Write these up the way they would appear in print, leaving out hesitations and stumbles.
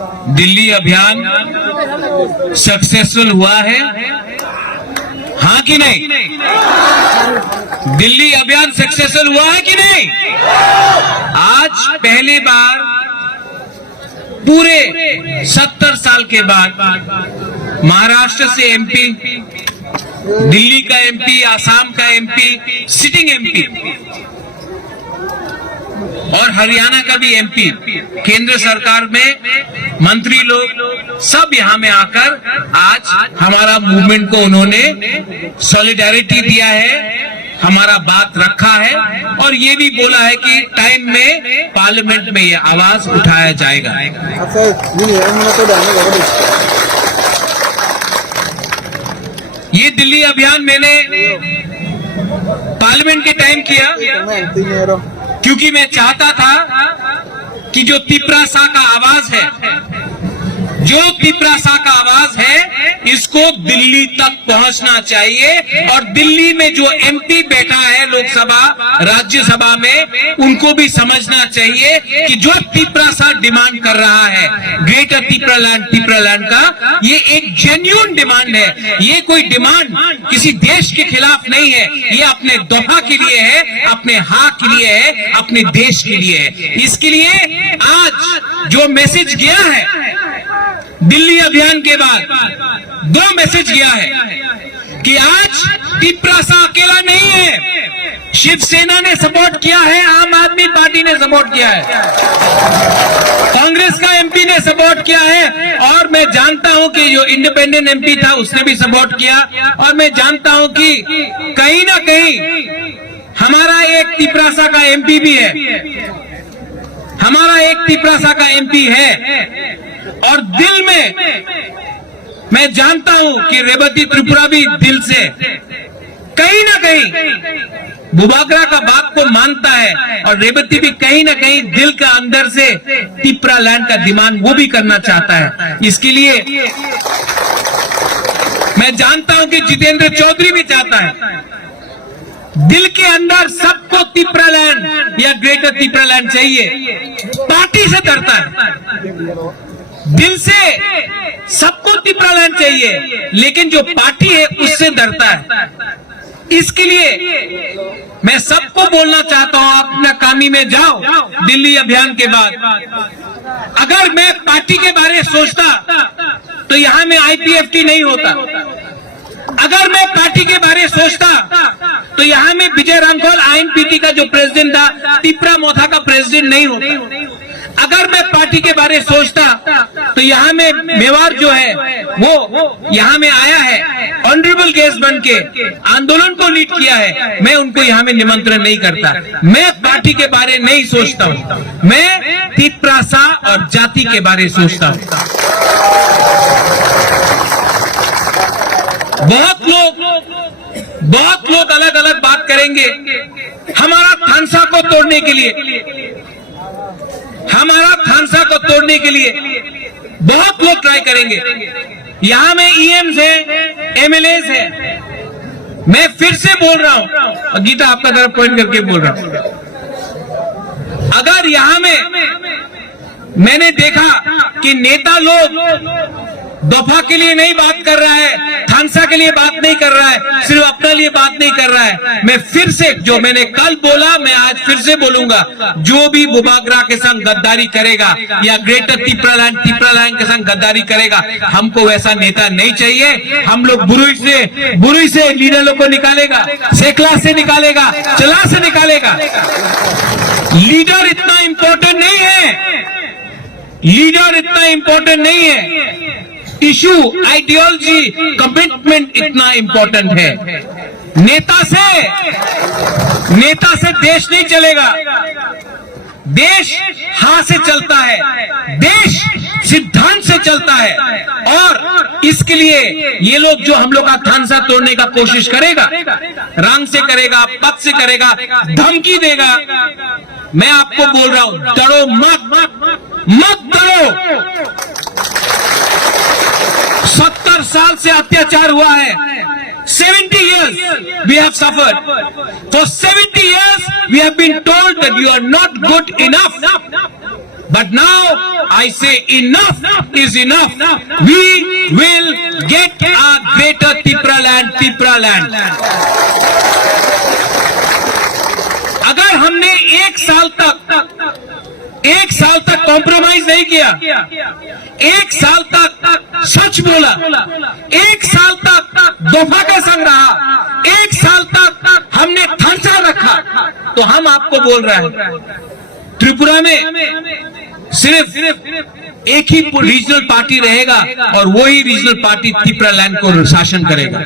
दिल्ली अभियान सक्सेसफुल हुआ है, हाँ कि नहीं? दिल्ली अभियान सक्सेसफुल हुआ है कि नहीं? आज पहली बार पूरे 70 साल के बाद महाराष्ट्र से एमपी, दिल्ली का एमपी, आसाम का एमपी, सिटिंग एमपी और हरियाणा का भी एमपी, केंद्र सरकार में मंत्री लोग सब यहां में आकर आज हमारा मूवमेंट को उन्होंने सॉलिडेरिटी दिया है, हमारा बात रखा है और ये भी बोला है कि टाइम में पार्लियामेंट में ये आवाज उठाया जाएगा। ये दिल्ली अभियान मैंने पार्लियामेंट के टाइम किया क्योंकि मैं चाहता था कि जो तिपरासा का आवाज है, जो तिपरासा का आवाज है, इसको दिल्ली तक पहुंचना चाहिए और दिल्ली में जो एमपी बैठा है लोकसभा, राज्यसभा में, उनको भी समझना चाहिए कि जो तिपरासा डिमांड कर रहा है ग्रेटर तिपरालैंड का, ये एक जेन्युइन डिमांड है। ये कोई डिमांड किसी देश के खिलाफ नहीं है, ये अपने दफा के लिए है, अपने हक के लिए है, अपने देश के लिए है। इसके लिए आज जो मैसेज गया है दिल्ली अभियान के बाद, 2 मैसेज गया है कि आज तिपरासा अकेला नहीं है, शिवसेना ने सपोर्ट किया है, आम आदमी पार्टी ने सपोर्ट किया है, कांग्रेस का एमपी ने सपोर्ट किया है और मैं जानता हूं कि जो इंडिपेंडेंट एमपी था उसने भी सपोर्ट किया और मैं जानता हूं कि कहीं ना कहीं हमारा एक तिपरासा का एमपी भी है, हमारा एक तिपरासा का एमपी है और दिल में मैं जानता हूं कि रेवती त्रिपुरा भी दिल से कहीं ना कहीं बुबागरा का बात को मानता है और रेवती भी कहीं ना कहीं दिल के अंदर से तिपरालैंड का डिमांड वो भी करना चाहता है। इसके लिए मैं जानता हूं कि जितेंद्र चौधरी भी चाहता है। दिल के अंदर सबको तिपरालैंड या ग्रेटर तिपरालैंड चाहिए, पार्टी से डरता है, दिल से सबको तिपरालैंड चाहिए लेकिन जो पार्टी है उससे डरता है। इसके लिए मैं सबको बोलना चाहता हूं, आप अपना कामी में जाओ। दिल्ली अभियान के बाद अगर मैं पार्टी के बारे में सोचता तो यहां में आईपीएफटी नहीं होता, अगर मैं पार्टी के बारे में सोचता तो यहां में विजय रामखोल आईएनपीटी का जो प्रेसिडेंट था, तिपरा मोथा का प्रेसिडेंट नहीं होता, अगर मैं पार्टी के बारे में सोचता तो यहाँ में मेवाड़ जो है वो यहाँ में आया है, ऑनरेबल गेस्ट बन के आंदोलन को लीड किया है, मैं उनको यहाँ में निमंत्रण नहीं करता। मैं पार्टी के बारे में नहीं सोचता हूँ, मैं तिपरासा और जाति के बारे में सोचता हूँ। बहुत लोग अलग अलग बात करेंगे हमारा थानसा को तोड़ने के लिए, हमारा थानसा को तोड़ने के लिए बहुत लोग ट्राई करेंगे। यहां में ईएम्स है, एमएलएस है। मैं फिर से बोल रहा हूं, गीता आपका तरफ पॉइंट करके बोल रहा हूं, अगर यहां में मैंने देखा कि नेता लोग दफा के लिए नहीं बात कर रहा है, थानसा के लिए बात नहीं कर रहा है, सिर्फ अपने लिए बात नहीं कर रहा है, मैं फिर से जो मैंने कल बोला मैं आज फिर से बोलूंगा, जो भी बुबागरा के संग गद्दारी करेगा या ग्रेटर तिपरालैंड के संग गद्दारी करेगा, हमको वैसा नेता नहीं चाहिए। हम लोग बुरुई से लीडर लोग को निकालेगा, सेकला से निकालेगा, चला से निकालेगा। लीडर इतना इंपॉर्टेंट नहीं है, लीडर इतना इंपॉर्टेंट नहीं है, इशू, आइडियोलॉजी, कमिटमेंट इतना इंपॉर्टेंट है। नेता से देश नहीं चलेगा, देश हाथ से चलता है, देश सिद्धांत से चलता है और इसके लिए ये लोग जो हम लोग का थानसा तोड़ने का कोशिश करेगा, रंग से करेगा, पद से करेगा, धमकी देगा, मैं आपको बोल रहा हूं, डरो मत डरो। 70 साल से अत्याचार हुआ है, 70 years we have suffered. For 70 years we have been told that you are not good enough. But now I say enough is enough. We will get a greater Tipra land. अगर हमने एक साल तक कॉम्प्रोमाइज नहीं किया, एक साल तक सच बोला, एक साल तक दफा का संग रहा, एक साल तक हमने थांचा रखा, तो हम आपको बोल रहे हैं त्रिपुरा में सिर्फ एक ही रीजनल पार्टी रहेगा और वही रीजनल पार्टी त्रिपुरा लैंड को शासन करेगा।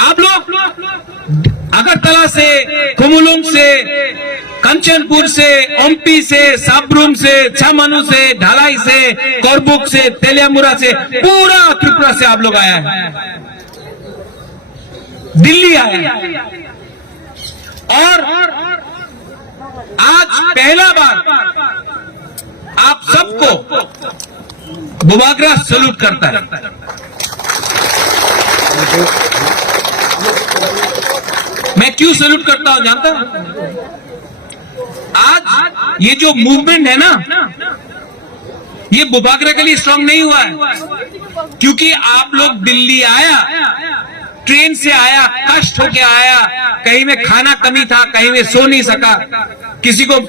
आप लोग अगरतला से, कुमुलुंग से, कंचनपुर से, ओम्पी से, साब्रुम से, छामानू से, ढालाई से, कोरबुक से, तेलियामुरा से, पूरा त्रिपुरा से आप लोग आया है, दिल्ली आया है। और आज पहला बार आप सबको बुबागरा सैल्यूट करता है। मैं क्यों सैल्यूट करता हूं जानता हूं? आज ये जो मूवमेंट है ना, ये बुबागरा के लिए स्ट्रांग नहीं हुआ है, क्योंकि आप लोग दिल्ली आया, ट्रेन से आया, कष्ट होके आया, कहीं में खाना कमी था, कहीं में सो नहीं सका, किसी को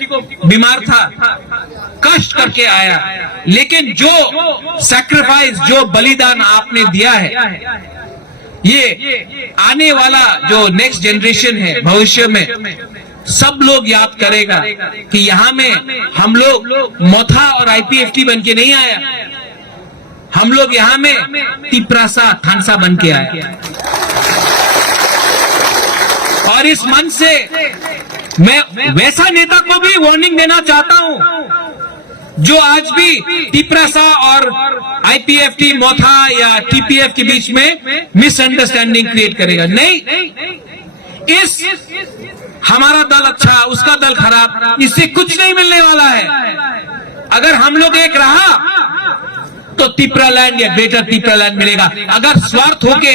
बीमार था, कष्ट करके आया। लेकिन जो सैक्रिफाइस, जो बलिदान आपने दिया है, ये आने वाला जो नेक्स्ट जनरेशन है, भविष्य में सब लोग याद करेगा कि यहां में हम लोग मोथा और IPFT बन के नहीं आया, हम लोग यहां में तिप्रासा थानसा बन के आए। और इस मन से मैं वैसा नेता को भी वार्निंग देना चाहता हूं जो आज भी तिप्रासा और IPFT, मोथा या TPF के बीच में मिसअंडरस्टैंडिंग क्रिएट करेगा। नहीं, इस हमारा दल अच्छा, उसका दल खराब, इससे कुछ नहीं मिलने वाला है। अगर हम लोग एक रहा तो तिप्रा लैंड या ग्रेटर तिप्रा लैंड मिलेगा। अगर स्वार्थ होके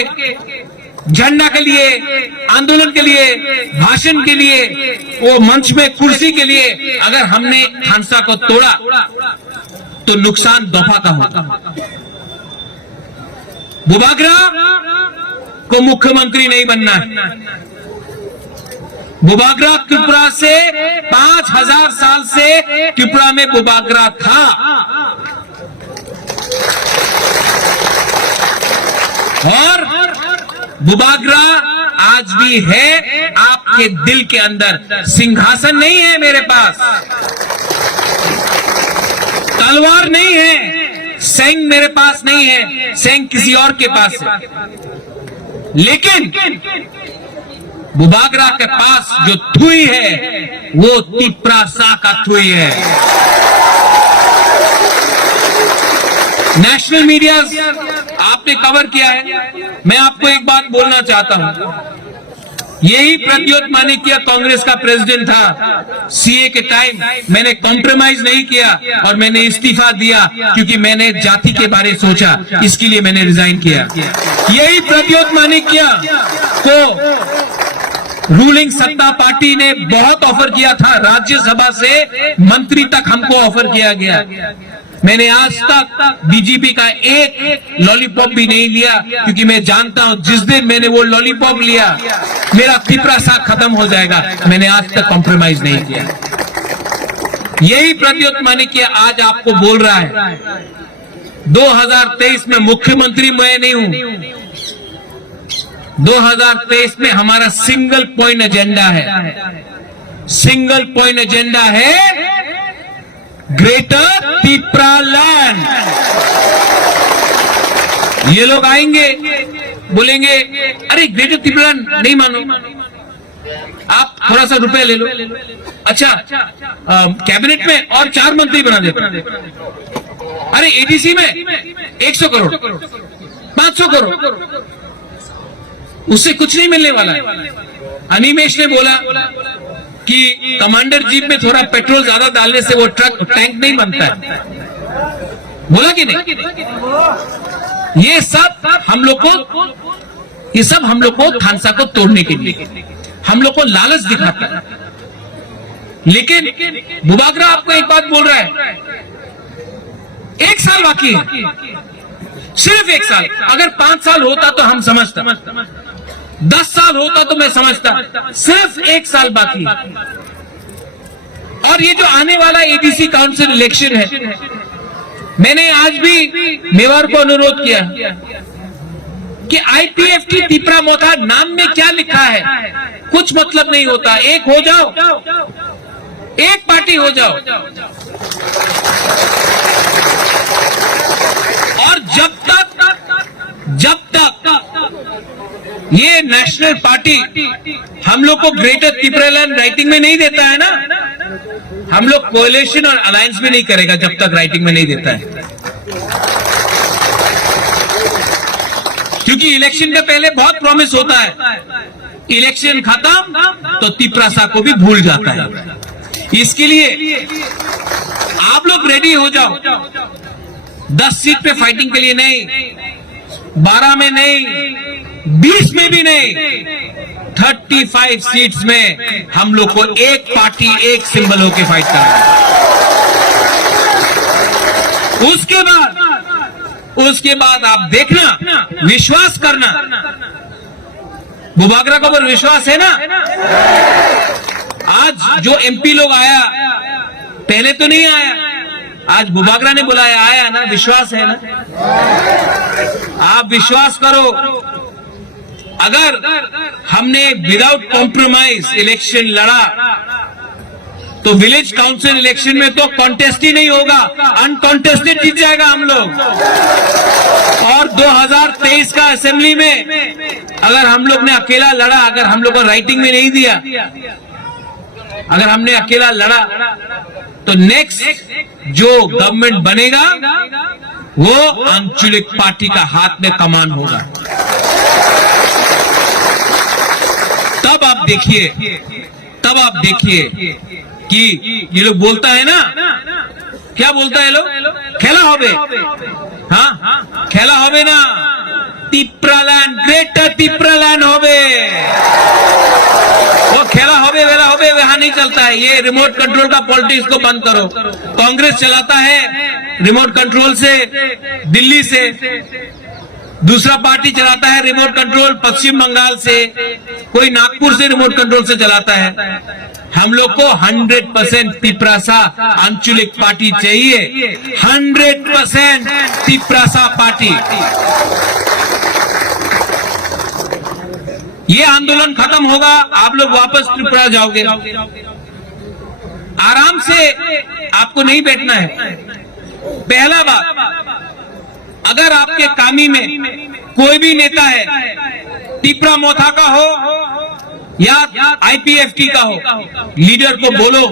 झंडा के लिए, आंदोलन के लिए, भाषण के लिए, वो मंच में कुर्सी के लिए अगर हमने थानसा को तोड़ा तो नुकसान दफा का होगा। बुबागरा को मुख्यमंत्री नहीं बनना है। बुबागरा त्रिपुरा से 5000 साल से त्रिपुरा में बुबागरा था, और बुबागरा आज भी है आपके दिल के अंदर। सिंहासन नहीं है मेरे पास, तलवार नहीं है, सेंग मेरे पास नहीं है, सेंग किसी और के पास है। लेकिन बुबागरा के पास जो थुई है वो तिप्रासा का थुई है। नेशनल मीडिया आपने कवर किया है। मैं आपको एक बात बोलना चाहता हूं, यही प्रद्योत माणिक्य कांग्रेस का प्रेसिडेंट था। सीए के टाइम मैंने कॉम्प्रोमाइज नहीं किया और मैंने इस्तीफा दिया क्योंकि मैंने जाति के बारे सोचा, इसके लिए मैंने रिजाइन किया। यही प्रद्योत माणिक्य को रूलिंग सत्ता पार्टी ने बहुत ऑफर किया था, राज्यसभा से मंत्री तक हमको ऑफर किया गया। मैंने आज तक बीजेपी का एक लॉलीपॉप भी नहीं लिया, क्योंकि मैं जानता हूं जिस दिन मैंने वो लॉलीपॉप लिया मेरा तिप्रासा खत्म हो जाएगा। मैंने आज तक कॉम्प्रोमाइज नहीं किया। यही प्रद्योत माणिक्य आज आपको बोल रहा है 2023 में मुख्यमंत्री मैं नहीं हूं। 2023 में हमारा सिंगल पॉइंट एजेंडा है, सिंगल पॉइंट एजेंडा है ग्रेटर तिप्रा लैंड। ये लोग आएंगे बोलेंगे अरे ग्रेटर तिप्रा लैंड नहीं मानो, आप थोड़ा सा रुपया ले लो, अच्छा कैबिनेट में और 4 मंत्री बना देते, अरे एडीसी में 100 करोड़ 500 करोड़, उससे कुछ नहीं मिलने वाला है। अनिमेश ने बोला कि कमांडर जीप में थोड़ा पेट्रोल ज्यादा डालने से वो ट्रक टैंक नहीं बनता है, बोला कि नहीं? ये सब हम लोग को थानसा को तोड़ने के लिए हम लोग को लालच दिखाता है। लेकिन बुबागरा आपको एक बात बोल रहा है, 1 साल बाकी है, सिर्फ 1 साल। अगर 5 साल होता तो हम समझता, 10 साल होता तो मैं समझता, सिर्फ 1 साल बाकी। और ये जो आने वाला एडीसी काउंसिल इलेक्शन है, मैंने आज भी मेवाड़ को अनुरोध किया कि आईपीएफटी तिपरा मोथा नाम में क्या लिखा है, कुछ मतलब नहीं होता। एक हो जाओ, एक पार्टी हो जाओ। और जब तक ये नेशनल पार्टी हम लोग को ग्रेटर तिपरालैंड राइटिंग में नहीं देता है ना, हम लोग कोएलिशन और अलायंस भी नहीं करेगा जब तक राइटिंग में नहीं देता है। क्योंकि इलेक्शन के पहले बहुत प्रॉमिस होता है, इलेक्शन खत्म तो तिपरासा को भी भूल जाता है। इसके लिए आप लोग रेडी हो जाओ। 10 सीट पे फाइटिंग के लिए नहीं, 12 में नहीं, 20 में भी नहीं, 35 सीट्स में हम लोग को एक पार्टी एक सिंबल होके फाइट करना है। उसके बाद आप देखना, विश्वास करना। बुबागरा को पर विश्वास है ना? आज जो एमपी लोग आया, पहले तो नहीं आया, आज बुबागरा ने बुलाया, आया ना, विश्वास है ना? आप विश्वास करो। अगर हमने विदाउट कॉम्प्रोमाइज इलेक्शन लड़ा तो विलेज काउंसिल इलेक्शन में तो कॉन्टेस्ट ही नहीं होगा, अनकॉन्टेस्टेड जीत जाएगा हम लोग। और 2023 का असेंबली में अगर हम लोग ने अकेला लड़ा, अगर हम लोग को राइटिंग में नहीं दिया, अगर हमने अकेला लड़ा तो नेक्स्ट जो गवर्नमेंट बनेगा वो आंचलिक पार्टी का हाथ में कमान होगा। तब आप देखिए कि ये लोग बोलता है ना, क्या बोलता है लोग, खेला होबे, हाँ खेला होबे ना, तिपरालैंड, ग्रेटर तिपरालैंड होबे, वो खेला होबे वेला होबे वहां नहीं चलता है। ये रिमोट कंट्रोल का पॉलिटिक्स को बंद करो। कांग्रेस चलाता है रिमोट कंट्रोल से दिल्ली से, दूसरा पार्टी चलाता है रिमोट कंट्रोल पश्चिम बंगाल से, कोई नागपुर से रिमोट कंट्रोल से चलाता है। हम लोग को 100% तिपरासा आंचलिक पार्टी चाहिए, 100% तिपरासा पार्टी। ये आंदोलन खत्म होगा, आप लोग वापस त्रिपुरा जाओगे। आराम से आपको नहीं बैठना है। पहला बात, अगर आपके कामी में कोई भी नेता है, तिपरा मोथा का हो या आईपीएफटी का हो, लीडर को बोलो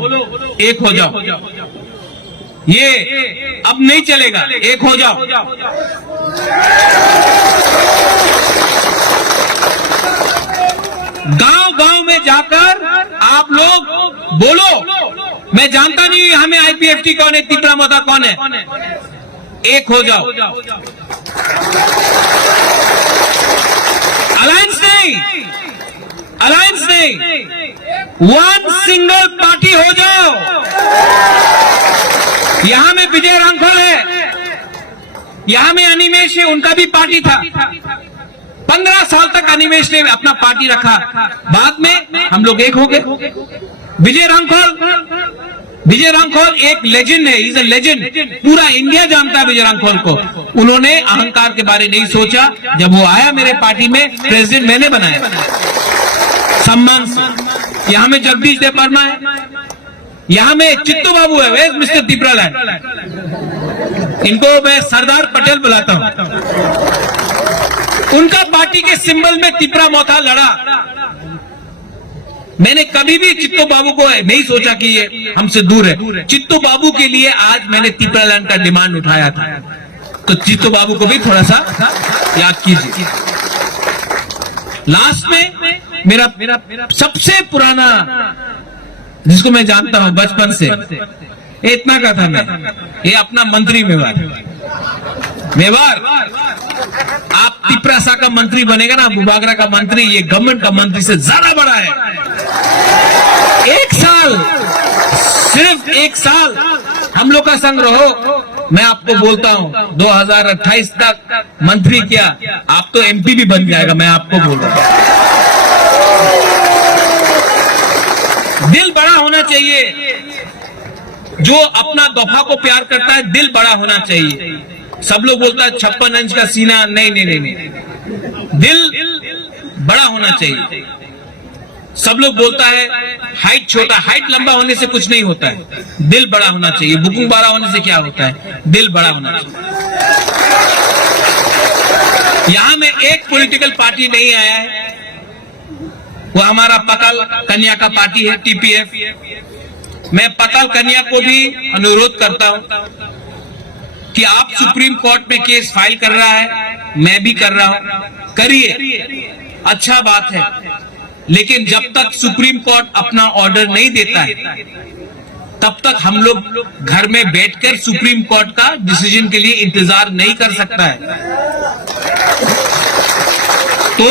एक हो जाओ। ये अब नहीं चलेगा, एक हो जाओ। गांव में जाकर आप लोग बोलो, मैं जानता नहीं हमें आईपीएफटी कौन है, तिपरा मोथा कौन है, एक हो जाओ। अलायंस नहीं, वन सिंगल पार्टी हो जाओ। यहां में विजय रांखोल है, यहां में अनिमेश है, उनका भी पार्टी था। 15 साल तक अनिमेश ने अपना पार्टी रखा, बाद में हम लोग एक हो गए। विजय रांखोल एक लेजेंड है, इज अ लेजेंड, पूरा इंडिया जानता है विजय रांखोल को। उन्होंने अहंकार के बारे नहीं सोचा, जब वो आया मेरे पार्टी में, प्रेसिडेंट मैंने बनाया सम्मान से। यहां में जगदीश देव वर्मा है, यहां में चित्तू बाबू है, वे मिस्टर तिपरालैंड, इनको मैं सरदार पटेल बुलाता हूं। उनका पार्टी के सिंबल में तिपरा मोथा लड़ा। मैंने कभी भी चित्तू बाबू को नहीं सोचा कि ये हमसे दूर है। चित्तू बाबू के लिए आज मैंने तिपरालैंड का डिमांड उठाया था, तो चित्तू बाबू को भी थोड़ा सा याद कीजिए। लास्ट में मेरा सबसे पुराना, जिसको मैं जानता हूं बचपन से, इतना का था मैं, ये अपना मंत्री मेवाड़, आप तिपरासा का मंत्री बनेगा ना, बुबागरा का मंत्री, ये गवर्नमेंट का मंत्री से ज्यादा बड़ा है। एक साल, सिर्फ एक साल हम लोग का संग रहो। मैं आपको बोलता हूं 2028 तक मंत्री क्या, आप तो एमपी भी बन जाएगा, मैं आपको बोल रहा हूं। दिल बड़ा होना चाहिए, जो अपना दफा को प्यार करता है दिल बड़ा होना चाहिए। सब लोग बोलता है 56 इंच का सीना, नहीं नहीं नहीं नहीं, दिल बड़ा होना चाहिए। सब लोग बोलता है हाइट छोटा, हाइट लंबा होने से कुछ नहीं होता है, दिल बड़ा होना चाहिए। बुकिंग बड़ा होने से क्या होता है, दिल बड़ा होना चाहिए। यहां में एक पॉलिटिकल पार्टी नहीं आया है, वो हमारा पकल कन्या का पार्टी है, टीपीएफ। मैं पकल कन्या को भी अनुरोध करता हूं कि आप सुप्रीम कोर्ट में केस फाइल कर रहा है, मैं भी कर रहा हूं, करिए, अच्छा बात है। लेकिन जब तक सुप्रीम कोर्ट अपना ऑर्डर नहीं देता है, तब तक हम लोग घर में बैठकर सुप्रीम कोर्ट का डिसीजन के लिए इंतजार नहीं कर सकता है। तो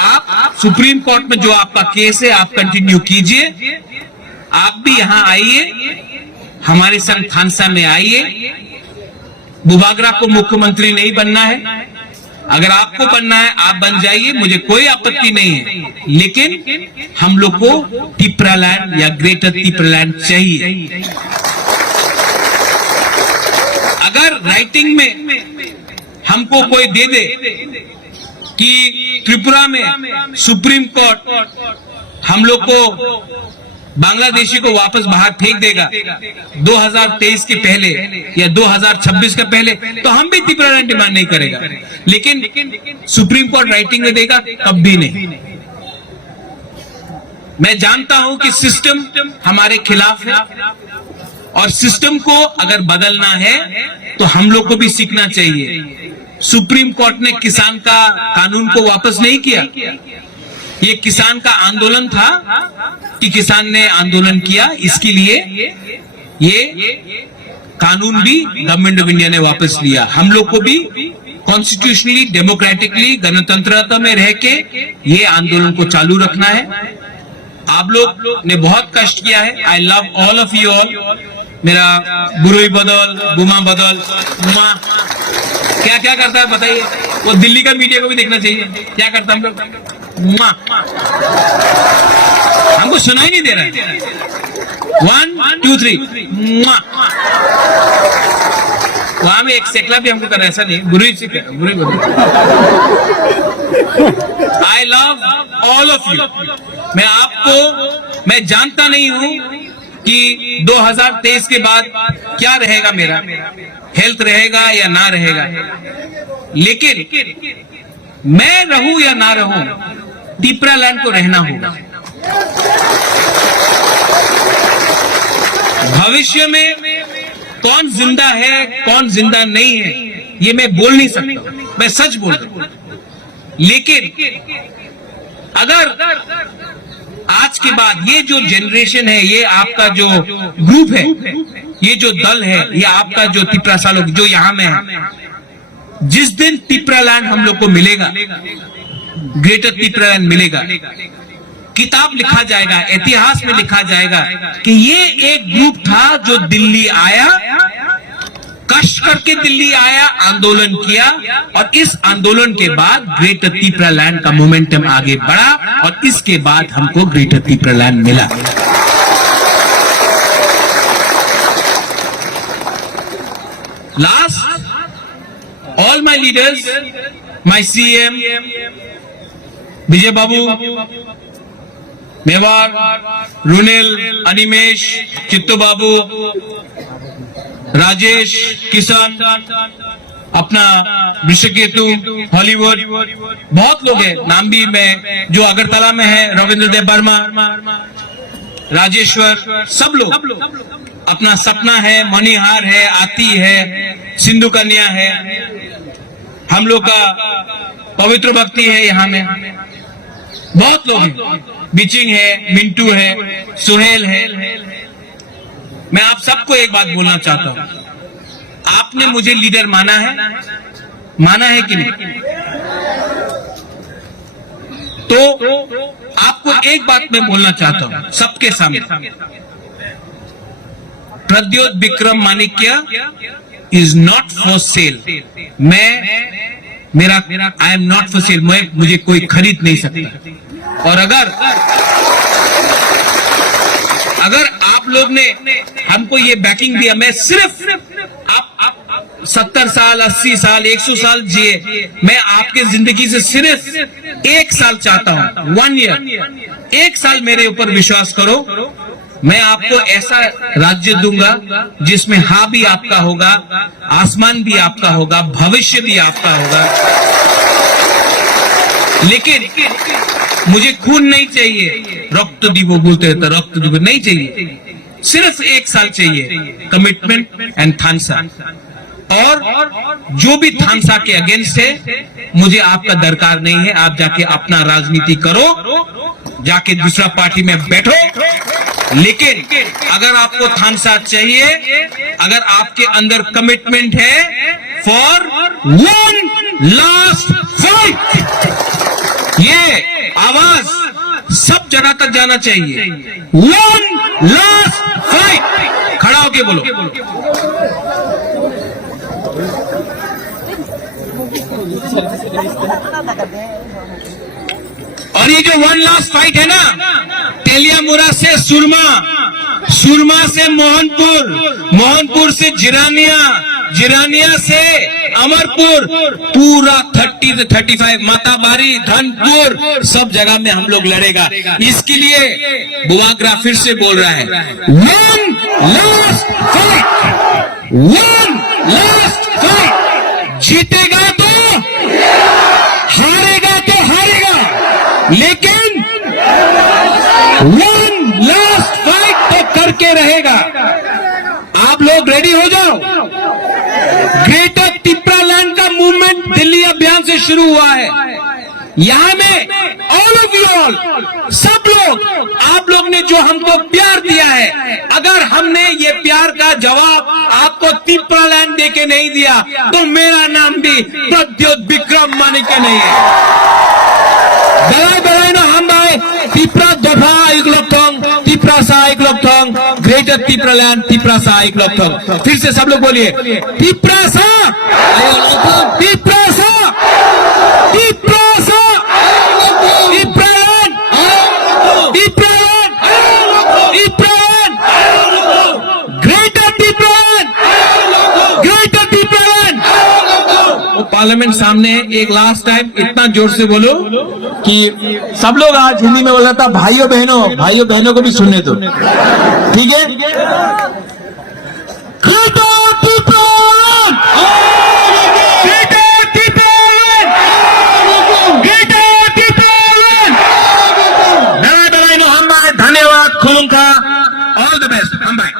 आप सुप्रीम कोर्ट में जो आपका केस है आप कंटिन्यू कीजिए। आप भी यहां आइए, हमारे संग थानसा में आइए। बुबागरा को मुख्यमंत्री नहीं बनना है, अगर आपको बनना है आप बन जाइए, मुझे कोई आपत्ति नहीं है। लेकिन हम लोग को तिप्रालैंड या ग्रेटर तिप्रालैंड चाहिए। अगर राइटिंग में हमको कोई दे दे कि त्रिपुरा में सुप्रीम कोर्ट हम लोग को बांग्लादेशी को वापस बाहर फेंक देगा 2023 के पहले या 2026 के पहले, तो हम भी तिप्रालैंड डिमांड नहीं करेगा। लेकिन सुप्रीम कोर्ट राइटिंग में देगा तब भी नहीं। मैं जानता हूं कि सिस्टम हमारे खिलाफ है, और सिस्टम को अगर बदलना है तो हम लोग को भी सीखना चाहिए। सुप्रीम कोर्ट ने किसान का कानून को वापस नहीं किया, ये किसान का आंदोलन था कि किसान ने आंदोलन किया, इसके लिए ये कानून भी गवर्नमेंट ऑफ इंडिया ने वापस लिया। हम लोग को भी कॉन्स्टिट्यूशनली, डेमोक्रेटिकली, गणतंत्रता में रह के ये आंदोलन को चालू रखना है। आप लोग ने बहुत कष्ट किया है। I love all of you all. मेरा बुरुई बदल, बुमा बदल, बुमा क्या क्या करता है बताइए, वो दिल्ली का मीडिया को भी देखना चाहिए क्या करता हम लोग। हमको सुनाई नहीं दे रहा है। 1 2 3 वहां में एक सेकला भी हमको करना, ऐसा नहीं, बुरी से बुरी बुरी। I love all of you. मैं आपको, मैं जानता नहीं हूं कि 2023 के बाद क्या रहेगा, मेरा हेल्थ रहेगा या ना रहेगा, लेकिन मैं रहूं या ना रहूं, तिप्रालैंड को रहना होगा। भविष्य में कौन जिंदा है कौन जिंदा नहीं है ये मैं बोल नहीं सकता, मैं सच बोल रहा हूं। लेकिन अगर आज के बाद ये जो जनरेशन है, ये आपका जो ग्रुप है, ये जो दल है, ये आपका जो तिप्रासा लोग जो यहां में है, जिस दिन तिप्रालैंड हम लोग को मिलेगा, ग्रेटर तिप्रालैंड मिलेगा, किताब लिखा जाएगा, इतिहास में लिखा जाएगा कि ये एक ग्रुप था जो दिल्ली आया, कष्ट करके दिल्ली आया, आंदोलन किया, और इस आंदोलन के बाद ग्रेटर तिप्रालैंड का मोमेंटम आगे बढ़ा, और इसके बाद हमको ग्रेटर तिप्रालैंड मिला। Last, all my leaders, my CM, विजय बाबू, मेवार, रुनेल, अनिमेश, चित्तू बाबू, राजेश, किशन, अपना विश्वकेतु, हॉलीवुड, बहुत लोग हैं, नाम भी मैं जो अगरतला में है, रविंद्र देव वर्मा, राजेश्वर, सब लोग, अपना सपना है, मणिहार है, आती है, सिंधु कन्या है, हम लोग का पवित्र भक्ति है, यहाँ में बहुत लोग हैं, बिचिंग है, मिंटू है, सुहेल है। मैं आप सबको एक बात बोलना चाहता हूं, आपने मुझे लीडर माना है कि नहीं? तो आप आपको एक बात मैं बोलना चाहता हूं सबके सामने, Pradyot Bikram Manikya is not for sale. I am not for sale, मुझे कोई खरीद नहीं सकता। और अगर आप लोग ने हमको ये बैकिंग दिया, मैं सिर्फ आप 70 साल 80 साल 100 साल जिए, मैं आपके जिंदगी से सिर्फ 1 साल चाहता हूं, 1 ईयर, 1 साल मेरे ऊपर विश्वास करो। मैं आपको ऐसा राज्य दूंगा जिसमें हाँ भी आपका होगा, आसमान भी आपका होगा, भविष्य भी आपका होगा। लेकिन मुझे खून नहीं चाहिए, रक्त दीवो बोलते रहता, रक्त दीवो नहीं चाहिए, सिर्फ 1 साल चाहिए, कमिटमेंट एंड थानसा। और जो भी थानसा के अगेंस्ट है, मुझे आपका दरकार नहीं है। आप जाके अपना राजनीति करो, जाके दूसरा पार्टी में बैठो। लेकिन अगर आपको थानसा चाहिए, अगर आपके अंदर कमिटमेंट है फॉर वन लास्ट फाइट, ये आवाज सब जगह तक जाना चाहिए। वन लास्ट फाइट, खड़ा होके बोलो। और ये जो वन लास्ट फाइट है ना, तेलियामुरा से सुरमा, सुरमा से मोहनपुर, मोहनपुर से जिरानिया, जिरानिया से अमरपुर, पूरा 30 से 35 माताबारी, धनपुर, सब जगह में हम लोग लड़ेगा। इसके लिए बुआग्रा फिर से बोल रहा है, one last fight, one last fight. जीतेगा तो हारेगा तो हारेगा, लेकिन वन लास्ट फाइट तो करके रहेगा। आप लोग रेडी हो जाओ। ग्रेटर तिप्रा लैंड का मूवमेंट दिल्ली अभियान से शुरू हुआ है। यहां में ऑल ऑफ यू ऑल, सब लोग, आप लोग ने जो हमको प्यार दिया है, अगर हमने ये प्यार का जवाब आपको तिप्रा लैंड देके नहीं दिया तो मेरा नाम भी प्रद्योत विक्रम माणिक्य नहीं है। बड़ाई बड़ाई ना हम भाई तिप्रा दफा एक लोग तिप्रा सा एक लोग ग्रेटर तिप्रा लैंड, तिप्रा सा एक लोग। फिर से सब लोग बोलिए, तिप्रा सा, तिप्रा सा, तिप्रा सा, Tipra land, Tipra land, Tipra land, greater Tipra land, greater Tipra land. Parliament सामने एक लास्ट टाइम इतना जोर से बोलो कि सब लोग आज हिंदी में बोल रहा था, भाइयों बहनों को भी सुनने दो, ठीक है? धन्यवाद, खून का, ऑल द बेस्ट। हम भाई